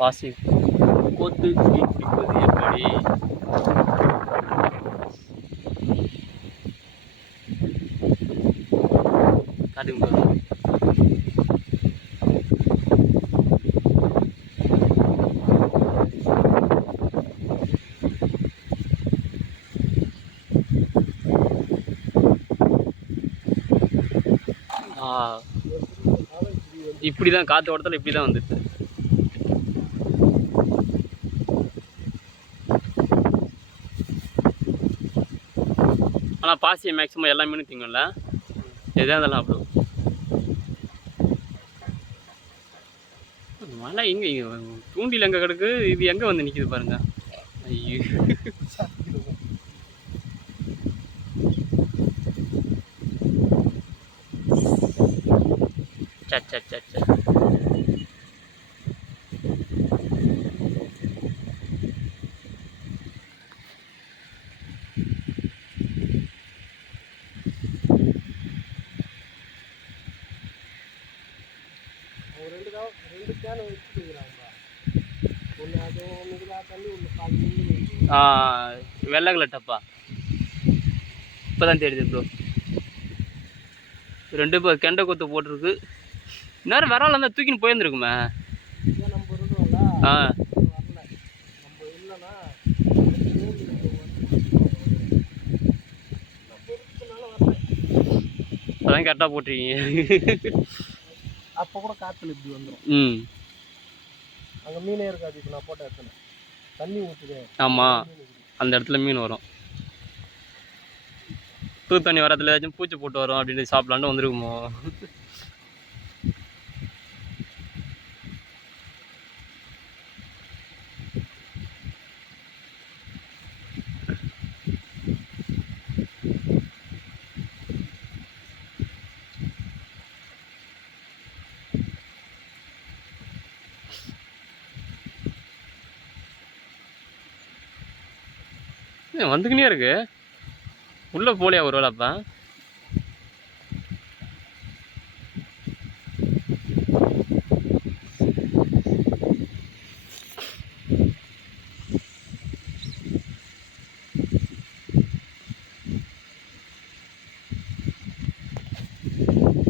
பாசி கோத்து மீன் பிடிப்பது எப்படி? காட்டுங்க. இப்படி தான் காற்று ஓட்டத்தில் இப்படி தான் வந்துடுது. ஆனால் பாசியை மேக்ஸிமம் எல்லா மீனும் திங்கும்ல, எதாக இருந்தாலும் அப்படி மழை இங்கே தூண்டில் எங்கே கிடக்கு, இது எங்கே வந்து நிற்கிது பாருங்க. ஐயோ சச்சா சச்சா. வெள்ளை கலர் டப்பா இப்போ தான் தெரியுது ப்ரோ. 2 பேர் கெண்டை கொத்து போட்டிருக்கு. இன்னும் விரால் இருந்தால் தூக்கின்னு போயிருந்துருக்குமே. அதான் கரெக்டாக போட்டிருக்கீங்க. அப்போ கூட காற்றுல இப்படி வந்துடும். அங்கே மீனே இருக்காது. இப்போ நான் போட்ட இடத்துல தண்ணி ஊற்றுது. ஆமாம், அந்த இடத்துல மீன் வரும். தூ தண்ணி வரத்துல ஏதாச்சும் பூச்சி போட்டு வரும் அப்படின்னு சாப்பிட்லான்னு வந்துருக்குமோ. வந்துக்கினே இருக்கு. உள்ளே போலியா ஒரு வேலை அப்போ